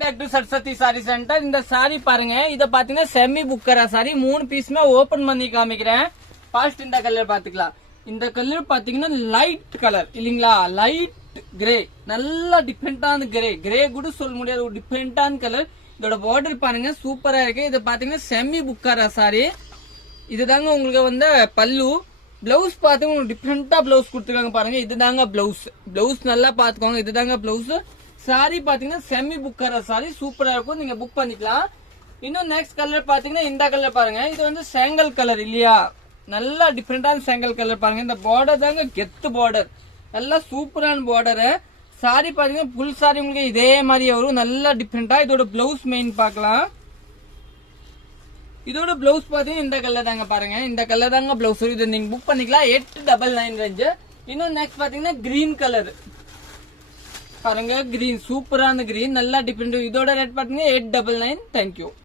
Back to Saraswati sari centre. இந்த சாரி பாருங்க, இத பாத்தீங்கன்னா செமி புக்கரா சாரி 3 பீஸ்மே ஓபன் பண்ணி காமிக்கிறேன். ஃபர்ஸ்ட் இந்த கலர் பாத்துக்கலாம். இந்த கலர் பாத்தீங்கன்னா லைட் கலர் இல்லீங்களா, லைட் கிரே, நல்ல டிஃபரெண்டான கிரே. கிரே கூட சொல்ல முடியாது, ஒரு டிஃபரெண்டான கலர். இதோட பார்டர் பாருங்க சூப்பரா இருக்கு. இது பாத்தீங்கன்னா செமி புக்கரா சாரி. இதுதாங்க உங்களுக்கு வந்து பல்லு. பிளவுஸ் பாத்தீங்கன்னா உங்களுக்கு டிஃபரெண்டா பிளவுஸ் கொடுத்துருக்காங்க பாருங்க. இதுதாங்க பிளவுஸ். பிளவுஸ் நல்லா பாத்துக்கோங்க. இதுதாங்க பிளவுஸ். சாரி பாத்தீங்கன்னா செமி புக்கரா சாரி சூப்பரா இருக்கும், நீங்க புக் பண்ணிக்கலாம். இன்னும் நெக்ஸ்ட் கலர் பாத்தீங்கன்னா இந்த கலர் பாருங்க. இது வந்து சேங்கல் கலர் இல்லையா, நல்லா டிஃபரெண்டான சேங்கல் கலர் பாருங்க. இந்த பார்டர் தாங்க கெத்து பார்டர், நல்லா சூப்பரான பார்டர். சாரி பாத்தீங்கன்னா ஃபுல் சாரி உங்களுக்கு இதே மாதிரி வரும், நல்லா டிஃபரெண்டா. இதோட பிளவுஸ் மெயின் பார்க்கலாம். இதோட பிளவுஸ் பாத்தீங்கன்னா இந்த கலர் தாங்க பாருங்க, இந்த கலர் தாங்க பிளவுஸ். இது நீங்க புக் பண்ணிக்கலாம். 899 ரேஞ்ச். இன்னும் நெக்ஸ்ட் பாத்தீங்கன்னா கிரீன் கலர் பாருங்க, கிரீன் சூப்பரான கிரீன், நல்லா டிஃபரெண்ட். இதோட ரேட் பாத்தீங்கன்னா 899. தேங்க்யூ.